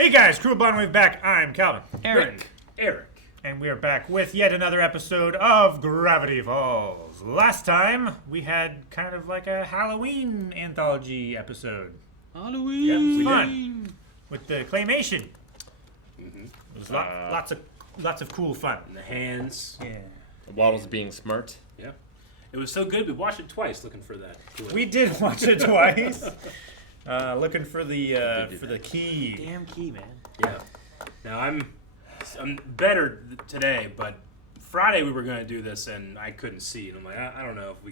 Hey guys, Crew Bondwave back. I'm Calvin. Eric. And we are back with yet another episode of Gravity Falls. Last time, we had kind of like a Halloween anthology episode. Halloween. Yeah, it was fun. With the claymation. Mm-hmm. It was lots of cool fun. And the hands. Yeah. The waddles being smart. Yeah. It was so good, we watched it twice looking for that. We did watch it twice. Looking for the key. Damn key, man. Yeah. Now I'm better today, but Friday we were going to do this and I couldn't see it. I'm like, I don't know if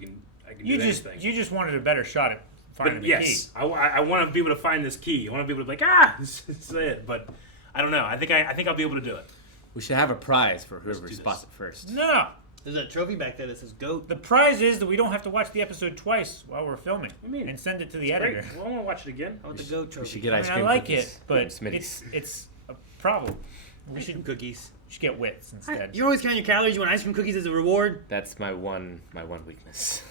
I can do anything. You just wanted a better shot at finding the key. I want to be able to find this key. I want to be able to be like, this is it. But I don't know. I think I'll be able to do it. We should have a prize for whoever spots it first. No. There's a trophy back there that says GOAT. The prize is that we don't have to watch the episode twice while we're filming. I mean, and send it to the editor. Well, I want to watch it again. I want the GOAT trophy. We should get ice cream. I like cookies. it, but it's a problem. We should cookies. get wits instead. You're always counting your calories. You want ice cream cookies as a reward? That's my one weakness.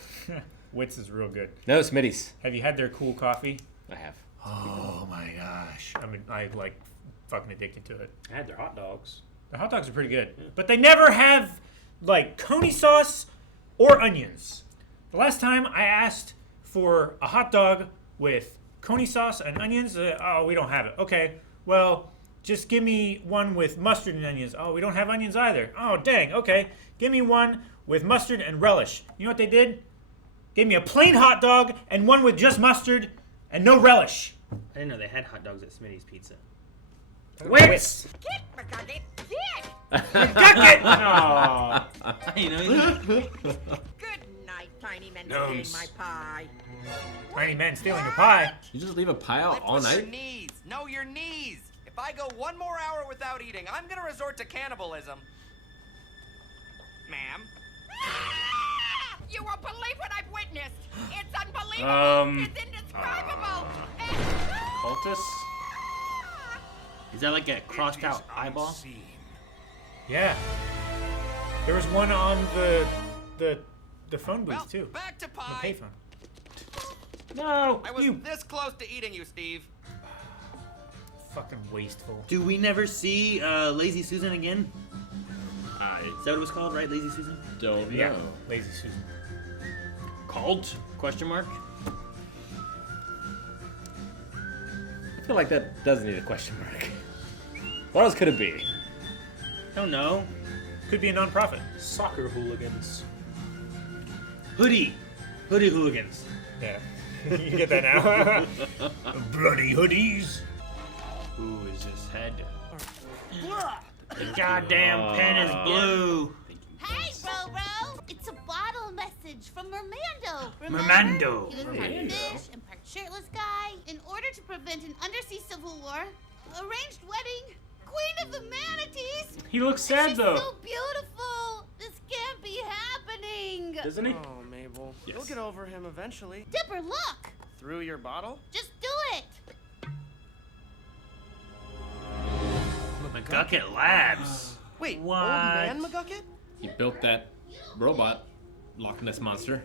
Wits is real good. No, Smitty's. Have you had their cool coffee? I have. Oh my gosh! I mean, I like fucking addicted to it. I had their hot dogs. The hot dogs are pretty good, but they never have like coney sauce or onions. The last time I asked for a hot dog with coney sauce and onions, we don't have it. Okay, well, just give me one with mustard and onions. Oh, we don't have onions either. Oh, dang. Okay, give me one with mustard and relish. You know what they did? Gave me a plain hot dog and one with just mustard and no relish. I didn't know they had hot dogs at Smitty's Pizza. Wits! Get, McGucket, get! McGucket! No. You know, Good night, tiny men stealing my pie. Tiny man stealing your pie. You just leave a pie out all Your night? knees. No, your knees. If I go one more hour without eating, I'm gonna resort to cannibalism. Ma'am? You won't believe what I've witnessed. It's unbelievable. It's indescribable. Cultists? is that like a crossed out eyeball? Yeah. There was one on the phone booth Well, too. back to The pie. payphone. No, I was you this close to eating you, Steve. fucking wasteful. Do we never see Lazy Susan again? I Is that what it was called, right? Lazy Susan? don't Yeah, know. Lazy Susan. Called? Question mark? I feel like that does need a question mark. What else could it be? Don't know. Could be a non-profit. Soccer hooligans. Hoodie hooligans. Yeah. You get that now? Bloody hoodies. Ooh, is his head? The goddamn pen is blue. Hey, bro! It's a bottle message from Mermando. Mermando. He was part fish and part shirtless guy. In order to prevent an undersea civil war, arranged wedding, Queen of the Manatees. He looks sad She's though. so beautiful. This can't be happening. Doesn't he? Oh, Mabel. Yes. You'll get over him eventually. Dipper, look. Through your bottle? Just do it. McGucket Labs. Wait, What? old man McGucket? He built that robot, Loch Ness Monster.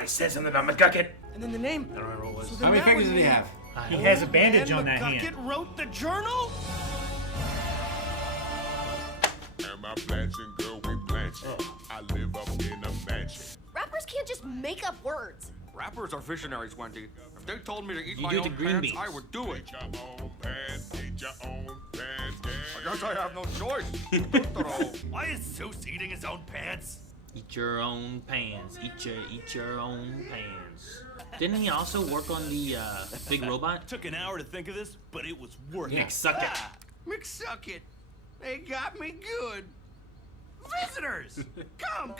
He said something about McGucket. And then the name. I don't remember what it was. So then How many that fingers would did he mean have? He has a old bandage man on that McGucket hand. wrote the journal? Am I blanching, girl, we blanching. I live up in a mansion. Rappers can't just make up words. Rappers are visionaries, Wendy. If they told me to eat You my do own the green pants, beans. I would do it. Get your own pants, get your own pants, I guess I have no choice. Why is Zeus eating his own pants? Eat your own pants. Eat your own pants. Didn't he also work on the big robot? Took an hour to think of this, but it was worth Nick Suckett. McSucket. They got me good. Visitors! Come,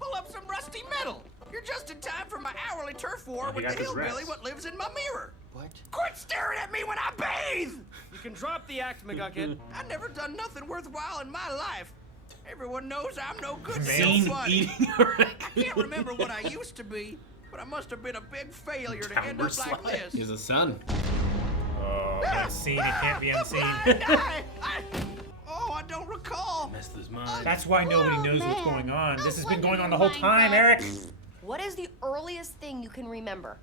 pull up some rusty metal. You're just in time for my hourly turf war he with got the his hillbilly rest. what lives in my mirror. What? Quit staring at me when I bathe! You can drop the act, McGucket. I never done nothing worthwhile in my life. Everyone knows I'm no good, no Seen fun. eating a record. I can't remember what I used to be, but I must have been a big failure to end Downward up like slide. this. He's a son. Oh, that scene, it can't be unseen. Oh, I don't recall. Messed his mind. That's why nobody knows what's going on. This has been going on the whole time, Eric. What is the earliest thing you can remember?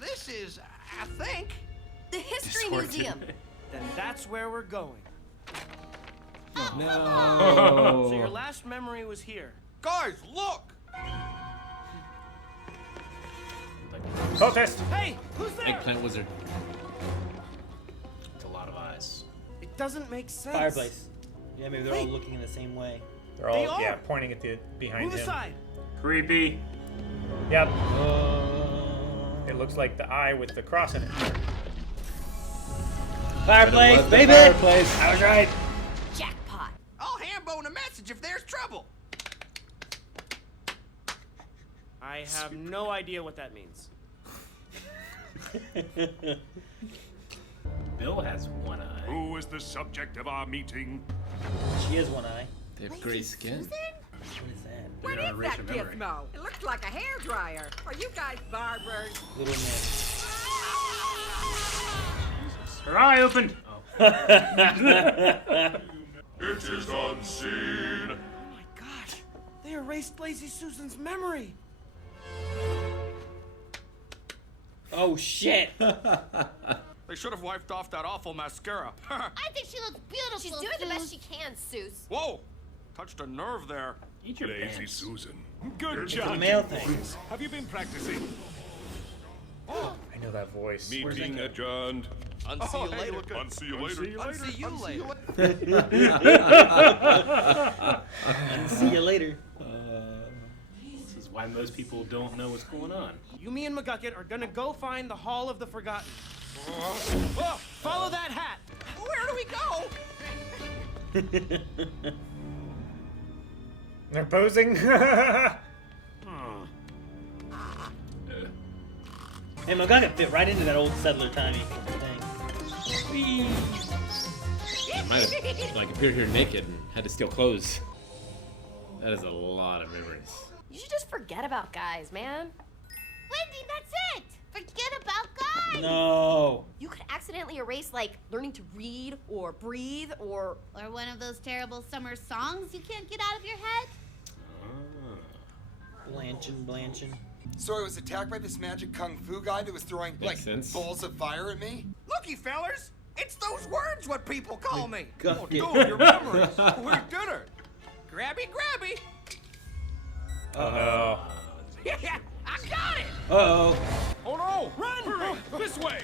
This is, I think, The history History Museum. Then that's where we're going. No. So your last memory was here. Guys, look! Protest! Hey, who's there? Eggplant wizard. It's a lot of eyes. It doesn't make sense. Fireplace. Yeah, maybe they're all looking in the same way. They're They all, are. pointing at the behind Move him. aside. Creepy. Yep. It looks like the eye with the cross in it. Fireplace, But it was the baby! fireplace. I was right. Jackpot. I'll hand-bone a message if there's trouble. I have no idea what that means. Bill has one eye. Who is the subject of our meeting? She has one eye. They have gray skin. What is that? What Yeah, is erase that your memory. gizmo? It looks like a hairdryer. Are you guys barbers? Little man. Her eye opened. Oh. It is unseen. Oh my gosh, they erased Lazy Susan's memory. Oh shit! They should have wiped off that awful mascara. I think she looks beautiful. She's doing the best she can, Seuss. Whoa! Touched a nerve there. Eat your Lazy pants. Susan. Good It's a job. male thing. Have you been practicing? I know that voice. Meeting adjourned. Unsee you later. Unsee you later. Unsee you later. See you later. This is why most people don't know what's going on. Yumi and McGucket are gonna go find the Hall of the Forgotten. Follow that hat. Where do we go? They're posing. Hey, McGucket fit right into that old settler timey thing. Might have appeared here naked and had to steal clothes. That is a lot of memories. You should just forget about guys, man. Wendy, that's it. Forget about guys. No. You could accidentally erase, like, learning to read or breathe or... Or one of those terrible summer songs you can't get out of your head. Blanching. So I was attacked by this magic kung fu guy that was throwing, Makes sense. balls of fire at me? Looky, fellers! It's those words what people call me. Got it. Dude, your memories. We did it. Grabby, grabby. Oh. Yeah, I got it. Uh-oh. Oh no! Run! Hurry! This way!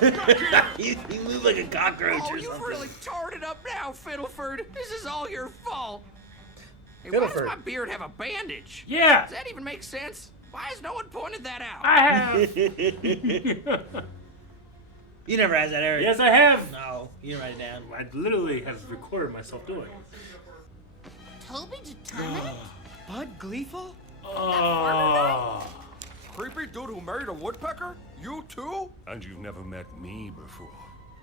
Get back here! You move like a cockroach Oh, or you've something. really tarred it up now, Fiddleford. This is all your fault. Hey, why does Fiddleford. my beard have a bandage? Yeah, Does that even make sense? Why has no one pointed that out? I have. You never asked that, Eric. Yes, I have. No, you didn't write it down. I literally have recorded myself doing it. Toby determined? Bud Gleeful? Oh. Creepy dude who married a woodpecker? You too? And you've never met me before.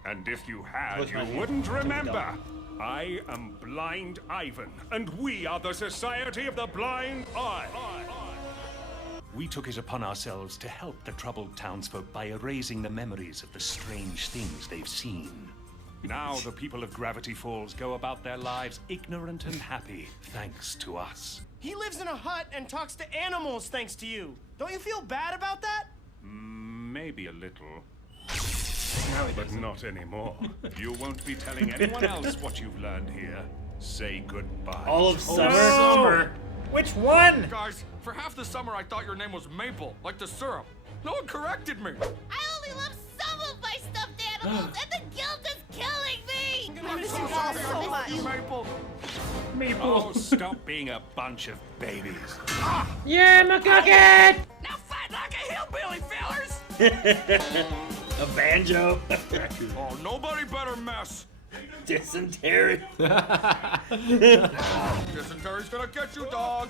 And if you had, What's you my name? wouldn't Toby remember. Dog. I am Blind Ivan, and we are the Society of the Blind Eye. We took it upon ourselves to help the troubled townsfolk by erasing the memories of the strange things they've seen. Now the people of Gravity Falls go about their lives ignorant and happy, thanks to us. He lives in a hut and talks to animals thanks to you. Don't you feel bad about that? Maybe a little. But not anymore. You won't be telling anyone else what you've learned here. Say goodbye. All of summer? Summer. Which one? Guys, for half the summer I thought your name was Maple, like the syrup. No one corrected me. I only love some of my stuffed animals, and the guilt is killing me. I miss you all so much. Maple. Oh, stop being a bunch of babies. Yeah, McGucket! Now fight like a hillbilly, fellers. A banjo. Oh, nobody better mess. Dysentery. Dysentery's gonna get you, dog.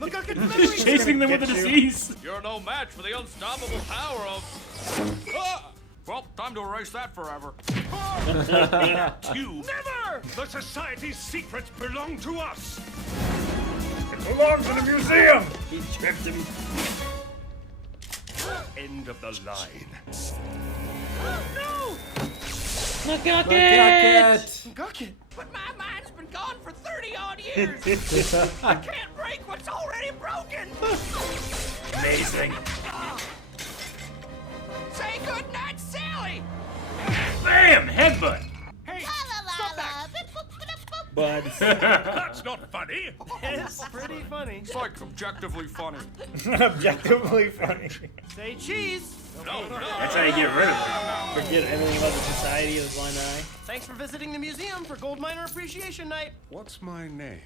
Just chasing them with a disease. You're no match for the unstoppable power of... Well, time to erase that forever. You never! The Society's secrets belong to us. It belongs in a museum. He tripped him. End of the line. McGucket! McGucket. But my mind's been gone for 30-odd years. I can't break what's already broken. Amazing. Say goodnight, Sally. headbutt. Hey, La la la stop la. that! Bip, boop, bada, boop. Buds. That's not funny. It's pretty funny. It's like objectively funny. Objectively funny. Say cheese. That's how you get rid of it. Forget everything about the Society of the Blind Eye. Thanks for visiting the museum for Gold Miner Appreciation Night. What's my name?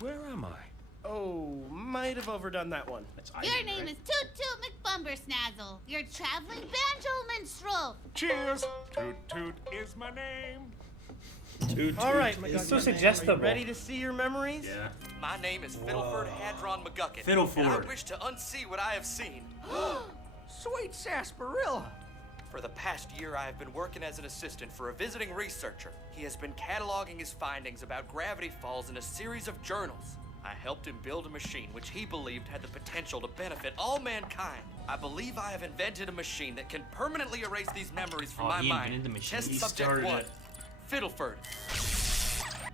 Where am I? Oh, might have overdone that one. Your name is Toot Toot McBumbersnazzle. You're traveling banjo minstrel. Cheers. Toot Toot is my name. All right, It's McGucket. so Are suggestible. you ready to see your memories? Yeah. My name is Fiddleford Hadron McGucket. Fiddleford. And I wish to unsee what I have seen. Sweet sarsaparilla. For the past year, I have been working as an assistant for a visiting researcher. He has been cataloging his findings about gravity falls in a series of journals. I helped him build a machine which he believed had the potential to benefit all mankind. I believe I have invented a machine that can permanently erase these memories from my he mind. invented the machine. Test He subject started 1. it. Fiddleford.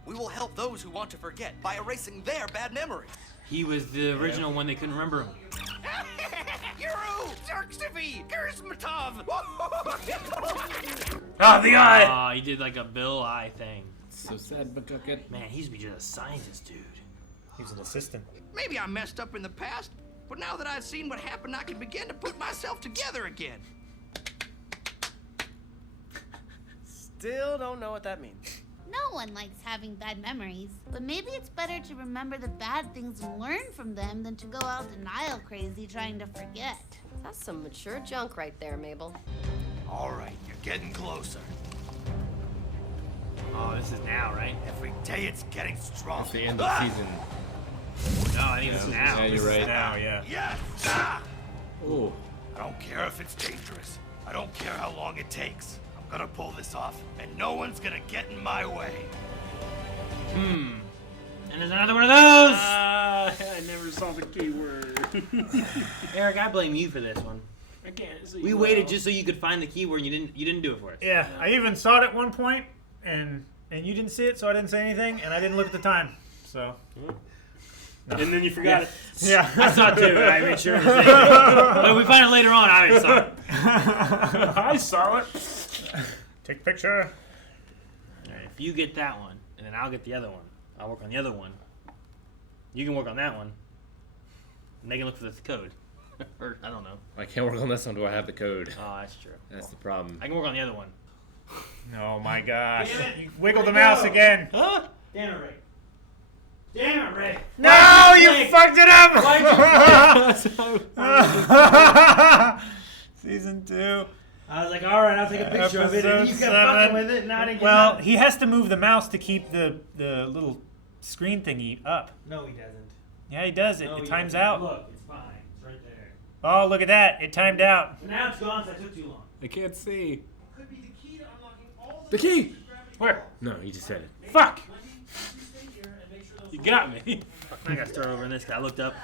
We will help those who want to forget by erasing their bad memories. He was the original one they couldn't remember him. Yuru! Zerxivy! Gersmatov! Ah, the eye! Oh, he did like a Bill Eye thing. So sad, McGucket. Man, he used to be just a scientist, dude. He was an assistant. Maybe I messed up in the past, but now that I've seen what happened, I can begin to put myself together again. Still don't know what that means. No one likes having bad memories, but maybe it's better to remember the bad things and learn from them than to go all denial crazy trying to forget. That's some mature junk right there, Mabel. All right, you're getting closer. Oh, this is now, right? Every day it's getting stronger. It's the end of the season. No, I think it's now. Yeah, you're right. Now, yeah. Yes! Ah! Ooh. I don't care if it's dangerous. I don't care how long it takes. I'm gonna pull this off, and no one's gonna get in my way. And there's another one of those! I never saw the keyword. Eric, I blame you for this one. I can't see. We waited just so you could find the keyword and you didn't do it for us. Yeah, I even saw it at one point, and you didn't see it, so I didn't say anything, and I didn't look at the time. So. And then you forgot it. Yeah. I saw it too, and I made sure it was there. But we find it later on, I saw it. I saw it. Take a picture. Alright, if you get that one, and then I'll get the other one. I'll work on the other one. You can work on that one. And they can look for the code. Or, I don't know. I can't work on this one. Do I have the code? Oh, that's true. That's the problem. I can work on the other one. Oh my gosh. Damn it. You wiggled the mouse again. Huh? Damn it, Ray. Damn it, Ray. No, you fucked it up! Season 2. I was like, alright, I'll take a picture of it. And you kept fucking with it, and I didn't get Well, nothing. he has to move the mouse to keep the little screen thingy up. No, he doesn't. Yeah, he does. It times out. Look, it's fine. It's right there. Oh, look at that. It timed out. But now it's gone, so I took too long. I can't see. Could be the key to unlocking all The key! Where? No, you just said it. Fuck! You got me. I gotta start over in this guy. I looked up.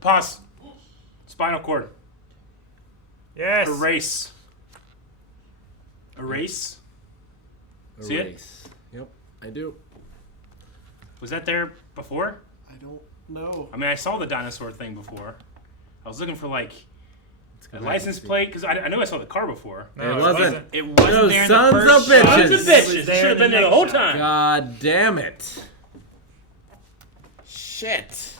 Pause. Spinal cord. Yes. Erase. Erase? See it? Erase. Yep, I do. Was that there before? I don't know. I mean, I saw the dinosaur thing before. I was looking for, like, a back license and see. plate, because I know I saw the car before. No, it wasn't. It wasn't Those there in the sons first of shot. bitches. Sons of bitches. It there should have in been the there the next whole shot. time. God damn it. Shit.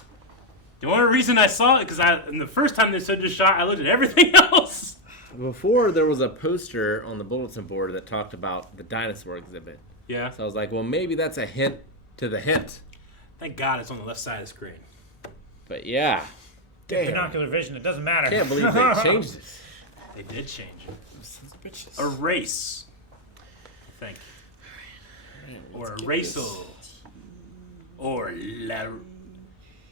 The only reason I saw it, because the first time they said this shot, I looked at everything else. Before, there was a poster on the bulletin board that talked about the dinosaur exhibit. Yeah. So I was like, well, maybe that's a hint to the hint. Thank God it's on the left side of the screen. But yeah. Damn. Binocular vision. It doesn't matter. Can't believe they changed it. They did change it. Sons of bitches. Erase. I think. Or erasal. Or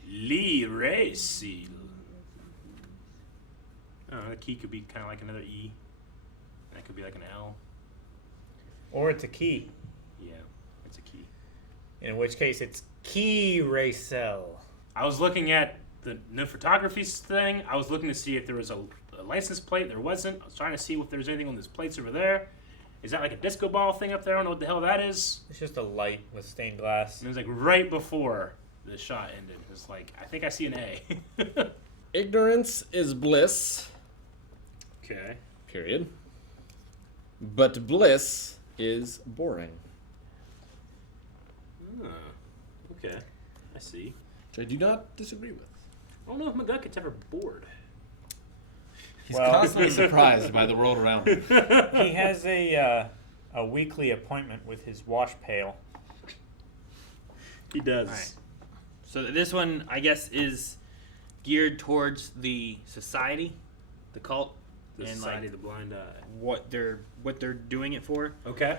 l'erasal. I don't know, the key could be kind of like another E. That could be like an L. Or it's a key. Yeah, it's a key. In which case, it's key racel. I was looking at the no photography thing. I was looking to see if there was a license plate. There wasn't. I was trying to see if there's anything on these plates over there. Is that like a disco ball thing up there? I don't know what the hell that is. It's just a light with stained glass. And it was like right before the shot ended. It was like, I think I see an A. Ignorance is bliss. Okay. Period. But bliss is boring. Okay. I see. Which I do not disagree with. I don't know if McGucket's ever bored. He's constantly surprised by the world around him. He has a weekly appointment with his wash pail. He does. All right. So this one, I guess, is geared towards the society, the cult, The and Society like of the Blind Eye. what they're doing it for. Okay.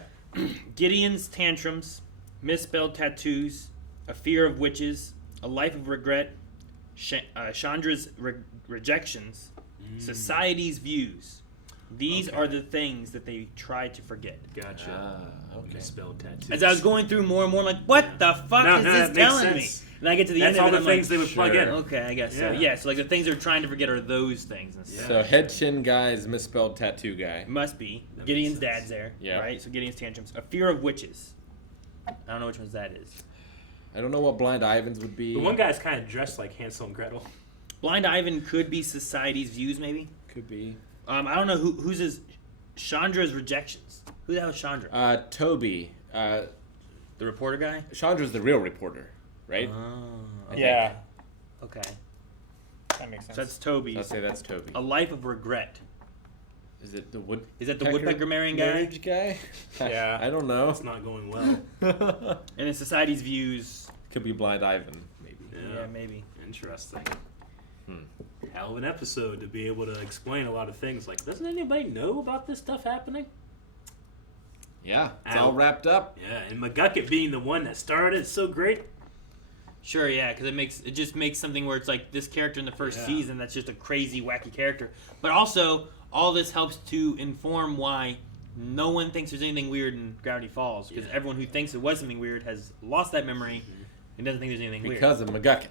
Gideon's tantrums, misspelled tattoos, a fear of witches, a life of regret, Chandra's rejections, society's views. These are the things that they try to forget. Gotcha. Okay. Misspelled tattoos. As I was going through more and more, I'm like, what the fuck is this that makes telling me? sense. And I get to the That's end of all it, the I'm things like, they would plug in. Okay, I guess so. Yeah. Yeah, so like the things they're trying to forget are those things. Instead. So head chin guy is misspelled tattoo guy. Must be. That Gideon's makes sense. dad's there, Yeah. right? So Gideon's tantrums. A fear of witches. I don't know which ones that is. I don't know what Blind Ivan's would be. The one guy's kind of dressed like Hansel and Gretel. Blind Ivan could be society's views, maybe. Could be. I don't know who's his. Chandra's rejections. Who the hell is Chandra? Toby. The reporter guy. Chandra's the real reporter, right? Oh. Yeah. Okay. That makes sense. So that's Toby. I'll say that's Toby. A life of regret. Is it the wood? Is that the woodpecker marrying guy? marriage guy? Yeah. I don't know. It's not going well. And then society's views. Could be Blind Ivan, maybe. Yeah, maybe. Interesting. Hell of an episode to be able to explain a lot of things. Like, doesn't anybody know about this stuff happening? Yeah, it's all wrapped up. Yeah, and McGucket being the one that started it's so great. Sure, yeah, because it just makes something where it's like this character in the first season that's just a crazy, wacky character. But also, all this helps to inform why no one thinks there's anything weird in Gravity Falls. Because everyone who thinks it was something weird has lost that memory and doesn't think there's anything weird. Because of McGucket.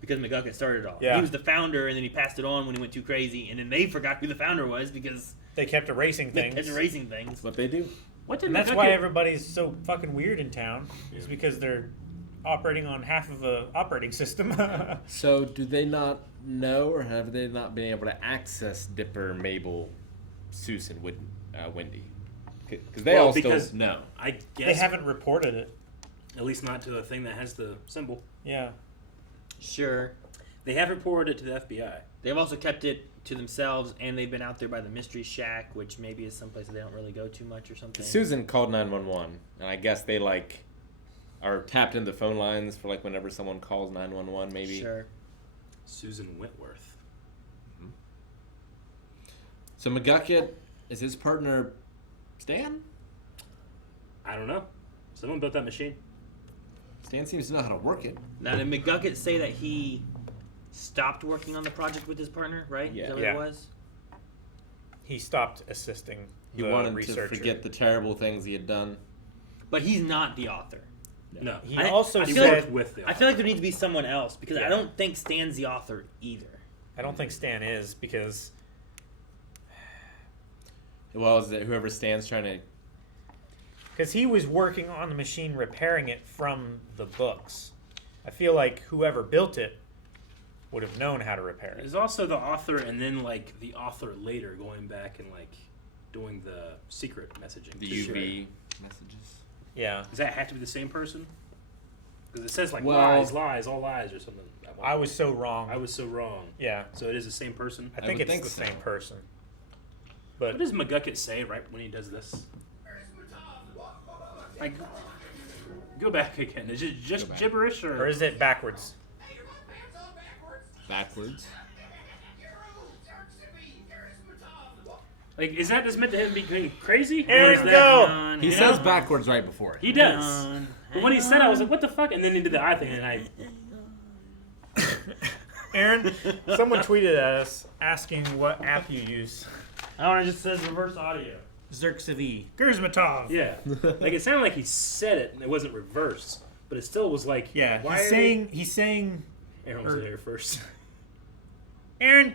Because McGucket started it all. Yeah. He was the founder, and then he passed it on when he went too crazy, and then they forgot who the founder was because they kept erasing they things. kept erasing things. That's what they do. What did And that's McGucket... why everybody's so fucking weird in town. Is because they're operating on half of a operating system. So do they not know, or have they not been able to access Dipper, Mabel, Seuss, and Wendy? Because they all still know. I guess they haven't reported it. At least not to the thing that has the symbol. Yeah. Sure. They have reported it to the FBI. They've also kept it to themselves, and they've been out there by the Mystery Shack, which maybe is someplace that they don't really go too much or something. Susan called 911, and I guess they are tapped into the phone lines for whenever someone calls 911, maybe. Sure. Susan Whitworth. Mm-hmm. So McGucket is his partner, Stan? I don't know. Someone built that machine. Stan seems to know how to work it. Now, did McGucket say that he stopped working on the project with his partner, right? Yeah. Is that what it was? He stopped assisting He the wanted researcher. to forget the terrible things he had done. But he's not the author. No. He I also feel said... like- with the I feel like there needs to be someone else, because I Yeah. don't think Stan's the author either. I don't think Stan is, because... Well, is it whoever Stan's trying to... Because he was working on the machine, repairing it from the books. I feel like whoever built it would have known how to repair it. There's also the author and then the author later going back and doing the secret messaging. The to UV messages? Yeah. Does that have to be the same person? Because it says Well- lies, all lies or something. I was so wrong. I was so wrong. Yeah. So it is the same person? I think it's the same person. But what does McGucket say right when he does this? Go back again. Is it just gibberish or is it backwards? Backwards? Is that just meant to him being crazy? Aaron, Or is go! that, He says backwards right before it. He does. But when he said, I was like, what the fuck? And then he did the eye thing, and I... Aaron, someone tweeted at us asking what app you use. Oh, it just says reverse audio. Xerxev. Gersmatov. Yeah. It sounded like he said it, and it wasn't reverse. But it still was like... Yeah, why he's saying... Aaron was there first. Aaron!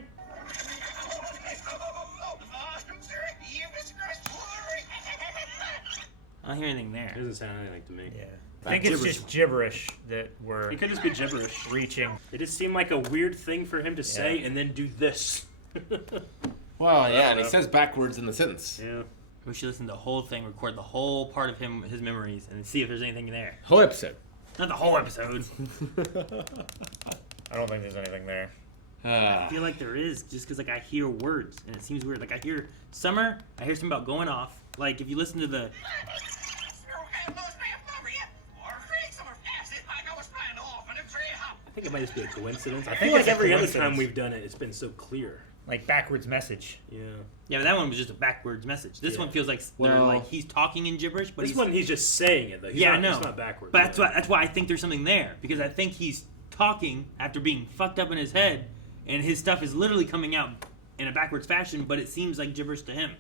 I don't hear anything there. It doesn't sound anything to me. Yeah. I think it's just gibberish that we're It could just be gibberish. reaching. It just seemed like a weird thing for him to say and then do this. Well, yeah, and he says backwards in the sentence. Yeah. We should listen to the whole thing, record the whole part of his memories, and see if there's anything there. Whole episode. Not the whole episode. I don't think there's anything there. I feel like there is, just because like I hear words, and it seems weird. Like I hear summer, I hear something about going off. Like if you listen to the... I think it might just be a coincidence. I feel like every other time we've done it, it's been so clear. Like backwards message. Yeah. Yeah, but that one was just a backwards message. This one feels like they're like he's talking in gibberish, but this one he's just saying it though. He's I know. It's not backwards. But that's why I think there's something there, because I think he's talking after being fucked up in his head, and his stuff is literally coming out in a backwards fashion, but it seems like gibberish to him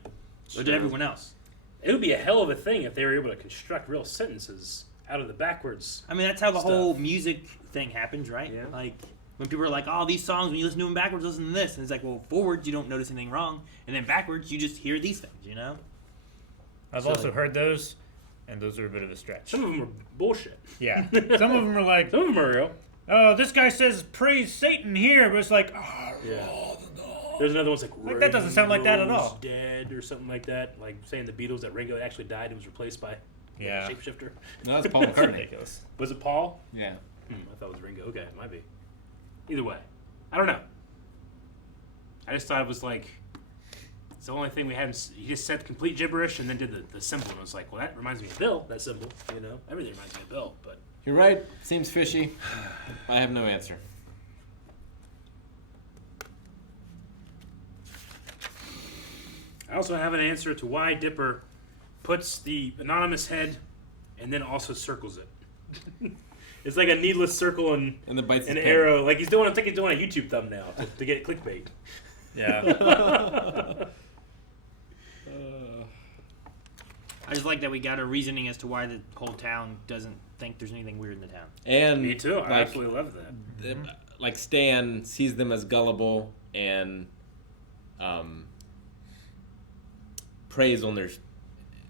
or to everyone else. It would be a hell of a thing if they were able to construct real sentences out of the backwards. I mean, that's how the whole music thing happens, right? Yeah. Like when people are like, "Oh, these songs, when you listen to them backwards, listen to this," and it's like, well, forwards you don't notice anything wrong, and then backwards you just hear these things, you know. I've also heard those, and those are a bit of a stretch. Some of them are bullshit. Yeah. Some of them are like, some of them are real. Oh, this guy says praise Satan here, but it's like, There's another one's like that doesn't sound like that at all. Dead or something like that, like saying the Beatles that Ringo actually died and was replaced by a shapeshifter. No, that's Paul McCartney. Ridiculous. Was it Paul? Yeah. I thought it was Ringo. Okay, it might be. Either way, I don't know. I just thought it was like it's the only thing we hadn't. He just said complete gibberish and then did the symbol, and I was like, well, that reminds me of Bill. That symbol, you know, everything reminds me of Bill. But you're right. Seems fishy. I have no answer. I also have an answer to why Dipper puts the anonymous head and then also circles it. It's like a needless circle and an arrow. Like I think he's doing a YouTube thumbnail to get clickbait. Yeah. I just like that we got a reasoning as to why the whole town doesn't think there's anything weird in the town. And me too. I absolutely love that. Like Stan sees them as gullible and preys on their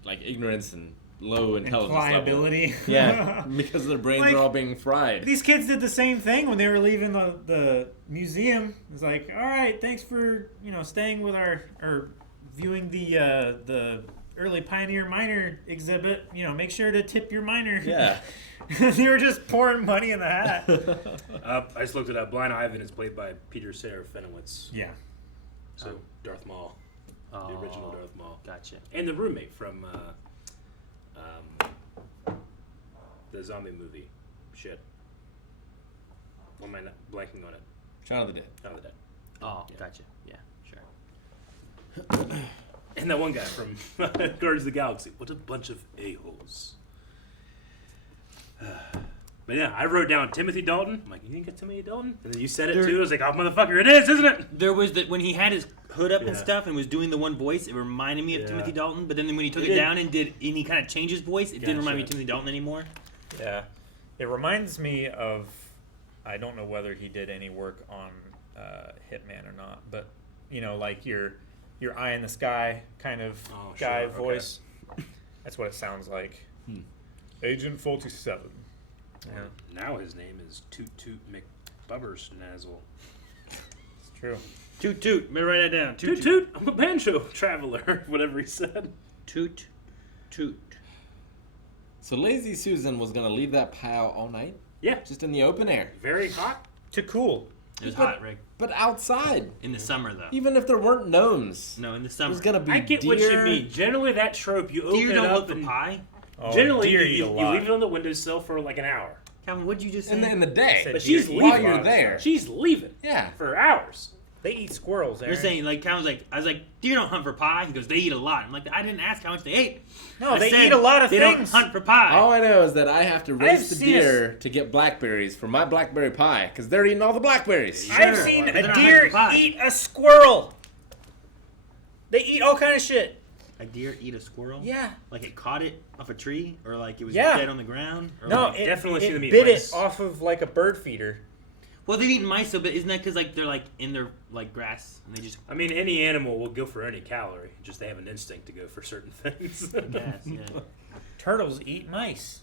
like ignorance and low intelligence pliability. level. Yeah, because their brains are all being fried. These kids did the same thing when they were leaving the museum. It was like, all right, thanks for staying with or viewing the early pioneer miner exhibit. Make sure to tip your miner. Yeah. They were just pouring money in the hat. I just looked it up. Blind Ivan is played by Peter Serafinowicz. Yeah. So Darth Maul, the original Darth Maul. Gotcha. And the roommate from the zombie movie. Shit. Why am I not blanking on it? Shaun of the Dead. Shaun of the Dead. Oh, yeah. Gotcha. Yeah, sure. And that one guy from Guardians of the Galaxy. What a bunch of a-holes. But yeah, I wrote down Timothy Dalton. I'm like, you didn't get Timothy Dalton? And then you said it too. I was like, oh, motherfucker, it is, isn't it? There was that when he had his hood up and stuff and was doing the one voice, it reminded me of Timothy Dalton. But then when he took it down and he kind of changed his voice, it didn't remind me of Timothy Dalton anymore. Yeah. It reminds me of, I don't know whether he did any work on Hitman or not, but, like your eye in the sky kind of guy voice. That's what it sounds like. Agent 47. Yeah. Now his name is Toot Toot McBubbersnazzle. It's true. Toot Toot. Better write that down. Toot Toot. I'm a banjo traveler. Whatever he said. Toot Toot. So Lazy Susan was going to leave that pile all night? Yeah. Just in the open air. Very hot. To cool. It was hot, Rick. But outside. In the summer, though. Even if there weren't gnomes. No, in the summer. There's going to be I get deer. what you mean. Generally, that trope, you open Deer it don't up look for and pie. Generally, deer you eat a lot. leave it on the windowsill for like an hour. Calvin, what'd you just say? In the day. But she's while leaving. you're there. She's leaving. Yeah. For hours. They eat squirrels, Aaron. You're saying, like, Calvin's like, I was like, deer don't hunt for pie. He goes, they eat a lot. I'm like, I didn't ask how much they ate. No, I they said eat a lot of they things. Don't hunt for pie. All I know is that I have to race the seen deer to get blackberries for my blackberry pie because they're eating all the blackberries. I've seen They're a not deer hunting for pie. eat a squirrel. They eat all kind of shit. A deer eat a squirrel? Yeah. Like it caught it off a tree? Or like it was Yeah. dead on the ground? Or No, like, it definitely seen them eat bit mice. it off of like a bird feeder. Well, they've eaten mice, but isn't that because like they're like in their like grass and they just? I mean, any animal will go for any calorie. Just they have an instinct to go for certain things. Yes, yeah. Turtles eat mice.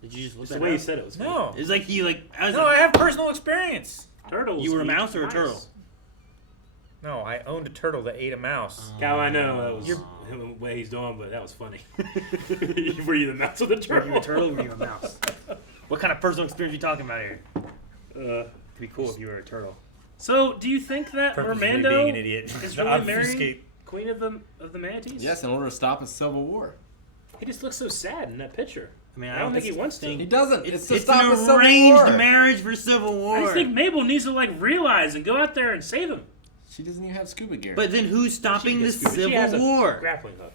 Did you just look It's that the way you up? said it was. No. It's like you like. No, I have personal experience. Turtles. You were a eat mouse or a mice. turtle? No, I owned a turtle that ate a mouse. Cal, I know that was the way he's doing, but that was funny. Were you the mouse or the turtle? Were you a turtle or were you a mouse? What kind of personal experience are you talking about here? It'd be cool if you were a turtle. So, do you think that Purposely Armando being an idiot. is To really marrying obfuscate. Queen of the Manatees? Yes, in order to stop a civil war. He just looks so sad in that picture. I mean, I don't think he wants to. He doesn't. It's to It's stop a an civil arranged war. marriage for civil war. I just think Mabel needs to like realize and go out there and save him. She doesn't even have scuba gear. But then who's stopping the She civil has a war? grappling hook.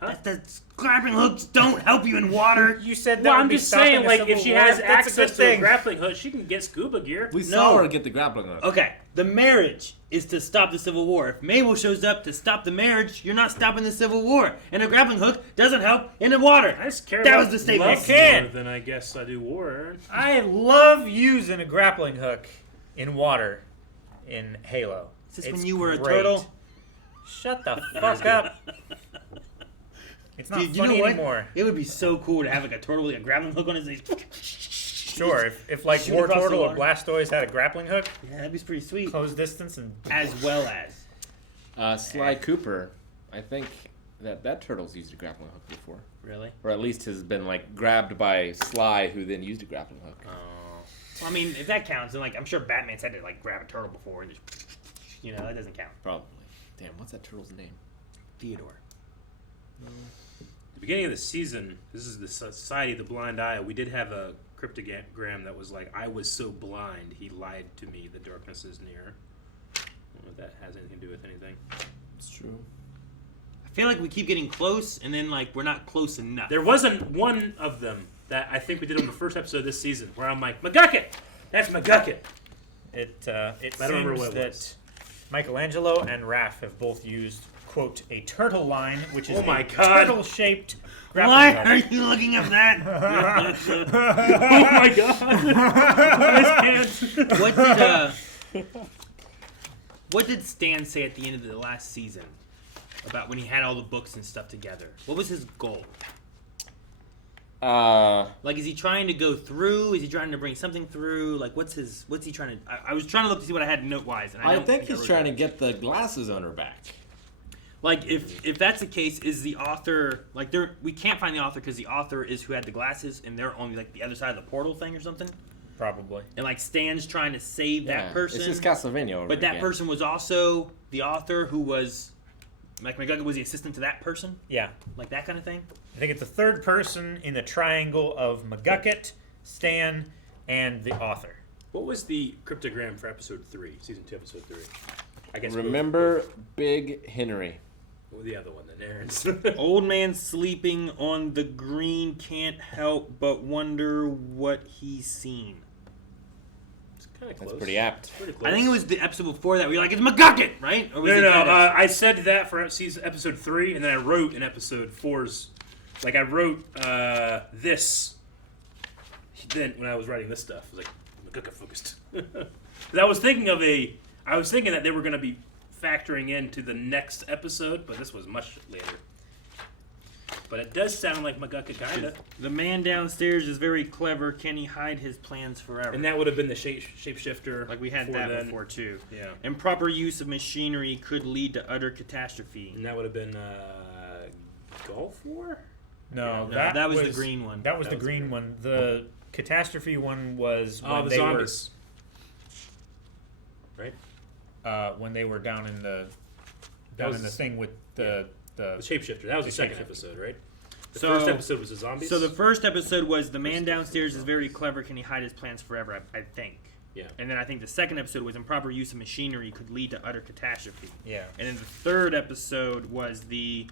Huh? That's grappling hooks don't help you in water. You said that Well, would I'm be just stopping saying, a like, civil if she war. has That's a access good to a thing. grappling hook, she can get scuba gear. we saw her get the grappling hook. Okay, the marriage is to stop the civil war. If Mabel shows up to stop the marriage, you're not stopping the civil war. And a grappling hook doesn't help in the water. I just care That about was the statement. love You can. more than I guess I do war, Aaron. I love using a grappling hook in water in Halo. Is this It's when you were a great. turtle? Shut the fuck up. It's not Dude, you funny know what? anymore. It would be so cool to have like a turtle with a grappling hook on his face. Sure, if like Shoot War across the Turtle or water. Blastoise had a grappling hook, Yeah, that'd be pretty sweet. close distance, and As well as. Sly Cooper, I think that turtle's used a grappling hook before. Really? Or at least has been like grabbed by Sly, who then used a grappling hook. Well, I mean, if that counts, then like I'm sure Batman's had to like grab a turtle before and just, you know, that doesn't count. Probably. Damn, what's that turtle's name? Theodore. The beginning of the season, this is the Society of the Blind Eye. We did have a cryptogram that was like, "I was so blind, he lied to me. The darkness is near." I don't know if that has anything to do with anything. It's true. I feel like we keep getting close, and then like we're not close enough. There wasn't one of them that I think we did on the first episode of this season where I'm like, McGucket! That's McGucket! it I don't remember seems what it that was. Michelangelo and Raph have both used, quote, a turtle line, which is Oh my a God. turtle-shaped Why grappling are hook. you looking at that? Oh my god! Nice hands. What did Stan say at the end of the last season about when he had all the books and stuff together? What was his goal? Like, is he trying to go through? Is he trying to bring something through? Like, what's he trying to? I was trying to look to see what I had note wise, and I don't think I he's wrote trying it to get the glasses owner back. Like, if that's the case, is the author like we can't find the author because the author is who had the glasses, and they're on like the other side of the portal thing or something. Probably. And like Stan's trying to save that person. It's just Castlevania over But that again. person was also the author who was like McGucket was the assistant to that person. Yeah. Like that kind of thing. I think it's the third person in the triangle of McGucket, Stan, and the author. What was the cryptogram for episode 3, season 2, episode 3? I guess Remember Big Henry. What was the other one then, Aaron's? Old man sleeping on the green can't help but wonder what he's seen. It's kind of close. That's pretty apt. Pretty close. I think it was the episode before that. We were like, it's McGucket, right? Or was it No, Dennis? I said that for season episode 3, and then I wrote in episode 4's. Like I wrote this. Then when I was writing this stuff, I was like McGucket focused. 'Cause I was thinking that they were going to be factoring into the next episode, but this was much later. But it does sound like McGucket kinda. The man downstairs is very clever. Can he hide his plans forever? And that would have been the shapeshifter. Like we had before that then. before too. Yeah. Improper use of machinery could lead to utter catastrophe. And that would have been Gulf War? No, No, that was the green one. That was the green one. The catastrophe one was when the they zombies. Right? when they were down in the thing with the shapeshifter. That was the second shapeshifter. episode, right? The So- first episode was the zombies. So the first episode was the man downstairs is very clever. Can he hide his plans forever? I think. Yeah. And then I think the second episode was improper use of machinery could lead to utter catastrophe. Yeah. And then the third episode was the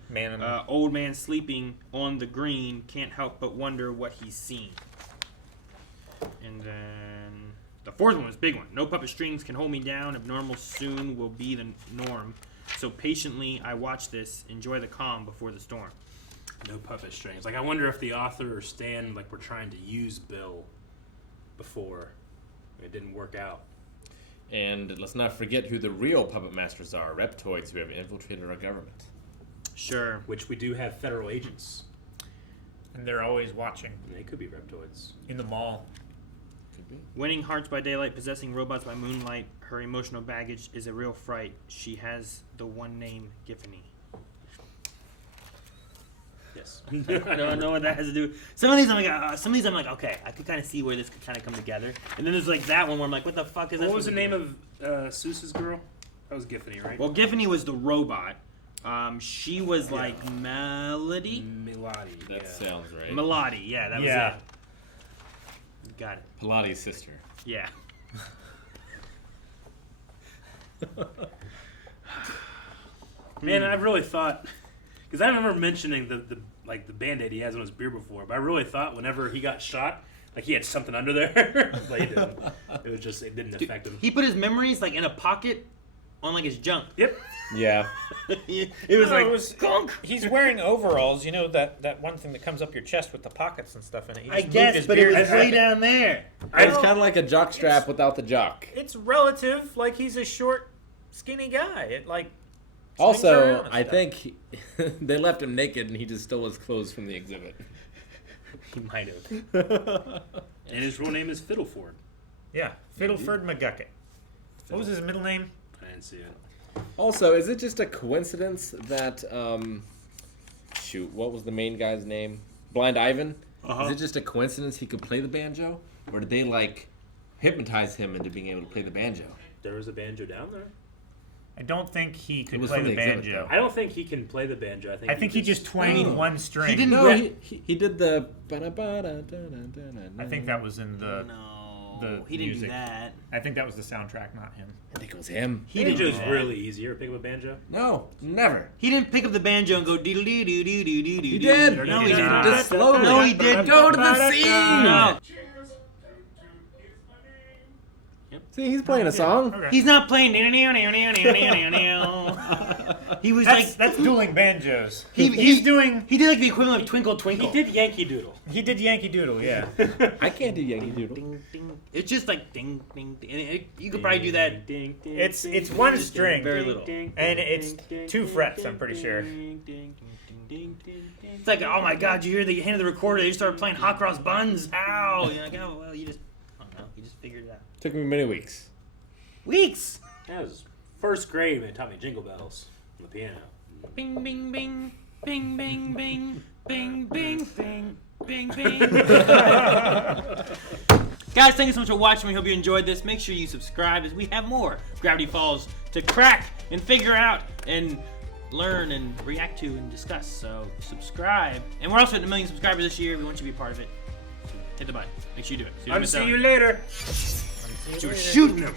old man sleeping on the green can't help but wonder what he's seen. And then the fourth one was a big one. No puppet strings can hold me down. Abnormal soon will be the norm. So patiently I watch this. Enjoy the calm before the storm. No puppet strings. Like I wonder if the author or Stan were trying to use Bill before. It didn't work out. And let's not forget who the real puppet masters are, reptoids who have infiltrated our government. Sure. Which we do have federal agents. And they're always watching. They could be reptoids. In the mall. Could be. Winning hearts by daylight, possessing robots by moonlight. Her emotional baggage is a real fright. She has the one name, Giffany. Yes. I don't know what that has to do. Some of these I'm like, okay, I could kind of see where this could kind of come together. And then there's like that one where I'm like, what the fuck is that? What was the name of Seuss's girl? That was Giffany, right? Well, Giffany was the robot. She was like Melody. That sounds right. Melody, yeah, that was it. Got it. Pilates' sister. Yeah. Man, I really thought, because I remember mentioning the Band-Aid he has on his beard before, but I really thought whenever he got shot, like he had something under there. But he didn't. It was just, it didn't affect him. He put his memories like in a pocket on like his junk. Yep. Yeah. It was gunk. He's wearing overalls. You know that one thing that comes up your chest with the pockets and stuff in it. He I just moved guess, his but it beard was way down there. It's kind of like a jock strap without the jock. It's relative. Like he's a short, skinny guy. It like. Also, I think they left him naked and he just stole his clothes from the exhibit. He might have. And his real name is Fiddleford. Yeah, Fiddleford McGucket. What was his middle name? I didn't see it. Also, is it just a coincidence that, shoot, what was the main guy's name? Blind Ivan? Is it just a coincidence he could play the banjo? Or did they, like, hypnotize him into being able to play the banjo? There was a banjo down there. I don't think he could was play from the the exhibit, banjo. though. I don't think he can play the banjo. I think he just twanged one string. He didn't. No, he did the. I think that was in the. No, he didn't music. do that. I think that was the soundtrack, not him. I think it was him. Banjo's really easy. You ever pick up a banjo? No, never. He didn't pick up the banjo and go dee doo doo doo doo doo doo. He did. No, he did. didn't. Just slowly. No, he didn't. Go to the scene. No. See, he's playing a song. Okay. He's not playing. He was That's dueling banjos. He did like the equivalent of Twinkle Twinkle. He did Yankee Doodle. He did Yankee Doodle, yeah. I can't do Yankee Doodle. Ding, ding. It's just like ding ding. ding. You could probably do that. Ding, ding, It's ding, one ding, string, very little. ding, and ding, it's ding, 2 ding, frets. ding, I'm pretty ding, sure. ding, ding, ding, ding, ding. It's like, oh my god, you hear the hand of the recorder? They start playing Hot Cross Buns. Ow! You're like, oh well, you just, I don't know, you just figured it out. Took me many weeks. Weeks. That was first grade when it taught me Jingle Bells on the piano. Bing bing bing, bing bing bing, bing bing bing, bing bing. Guys, thank you so much for watching. We hope you enjoyed this. Make sure you subscribe as we have more Gravity Falls to crack and figure out and learn and react to and discuss. So subscribe. And we're also at 1 million subscribers this year. We want you to be a part of it. So hit the button. Make sure you do it. So you don't I'll miss see out. you later. You were shooting him.